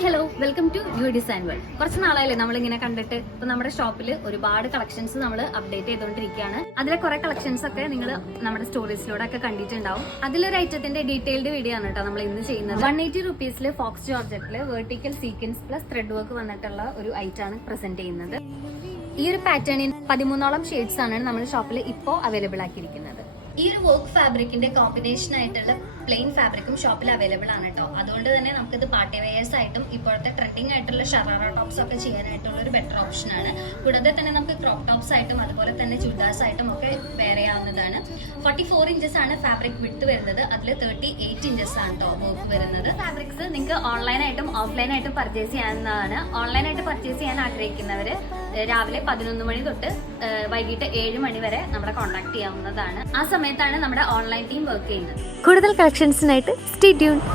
Hi hello welcome to new design world. കുറച്ച് നാളായില്ലേ നമ്മളിങ്ങനെ കണ്ടിട്ട്. ഇപ്പൊ നമ്മുടെ ഷോപ്പിൽ ഒരുപാട് കളക്ഷൻസ് നമ്മൾ അപ്ഡേറ്റ് ചെയ്തുകൊണ്ടിരിക്കുകയാണ്. അതിലെ കുറെ കളക്ഷൻസ് ഒക്കെ നിങ്ങൾ നമ്മുടെ സ്റ്റോറീസിലൂടെ ഒക്കെ കണ്ടിട്ടുണ്ടാവും. അതിലൊരു ഐറ്റത്തിന്റെ ഡീറ്റെയിൽഡ് വീഡിയോ ആണ് കേട്ടോ നമ്മൾ ഇന്ന് ചെയ്യുന്നത്. 180 rupees ഫോക്സ് ജോർജറ്റില് vertical sequence plus thread work വന്നിട്ടുള്ള ഒരു ഐറ്റം ആണ് പ്രസന്റ് ചെയ്യുന്നത്. ഈ ഒരു പാറ്റേണിൽ 13ഓളം ഷെയ്ഡ്സ് ആണ് നമ്മുടെ ഷോപ്പിൽ ഇപ്പോൾ അവൈലബിൾ ആക്കിയിരിക്കുന്നത്. ഈ ഒരു വർക്ക് ഫാബ്രിക്കിന്റെ കോമ്പിനേഷൻ ആയിട്ടുള്ള പ്ലെയിൻ ഫാബ്രിക്കും ഷോപ്പിൽ അവൈലബിൾ ആണ് കേട്ടോ. അതുകൊണ്ട് തന്നെ നമുക്കിത് പാർട്ടി വെയേഴ്സ് ആയിട്ടും ഇപ്പോഴത്തെ ട്രെൻഡിങ് ആയിട്ടുള്ള ഷറാറ ടോപ്സ് ഒക്കെ ചെയ്യാനായിട്ടുള്ള ഒരു ബെറ്റർ ഓപ്ഷൻ ആണ്. കൂടാതെ തന്നെ നമുക്ക് ക്രോപ്പ് ടോപ്സ് ആയിട്ടും അതുപോലെ തന്നെ ചുരിദാർസ് ആയിട്ടും ഒക്കെ വെയർ ചെയ്യാവുന്നതാണ്. 44 inches ആണ് ഫാബ്രിക് വിഡ്ത്ത് വരുന്നത്. അതിൽ 38 inches ആണ് കേട്ടോ വർക്ക് വരുന്നത്. ഫാബ്രിക്സ് നിങ്ങൾക്ക് ഓൺലൈനായിട്ടും ഓഫ്ലൈനായിട്ടും പർച്ചേസ് ചെയ്യാവുന്നതാണ്. ഓൺലൈനായിട്ട് പർച്ചേസ് ചെയ്യാൻ ആഗ്രഹിക്കുന്നവര് രാവിലെ 11 മണി തൊട്ട് വൈകിട്ട് 7 മണി വരെ നമ്മളെ കോൺടാക്ട് ചെയ്യാവുന്നതാണ്. ആ സമയത്താണ് നമ്മുടെ ഓൺലൈൻ ടീം വർക്ക് ചെയ്യുന്നത്. കൂടുതൽ കളക്ഷൻസിനായിട്ട് സ്റ്റേ ട്യൂൺഡ്.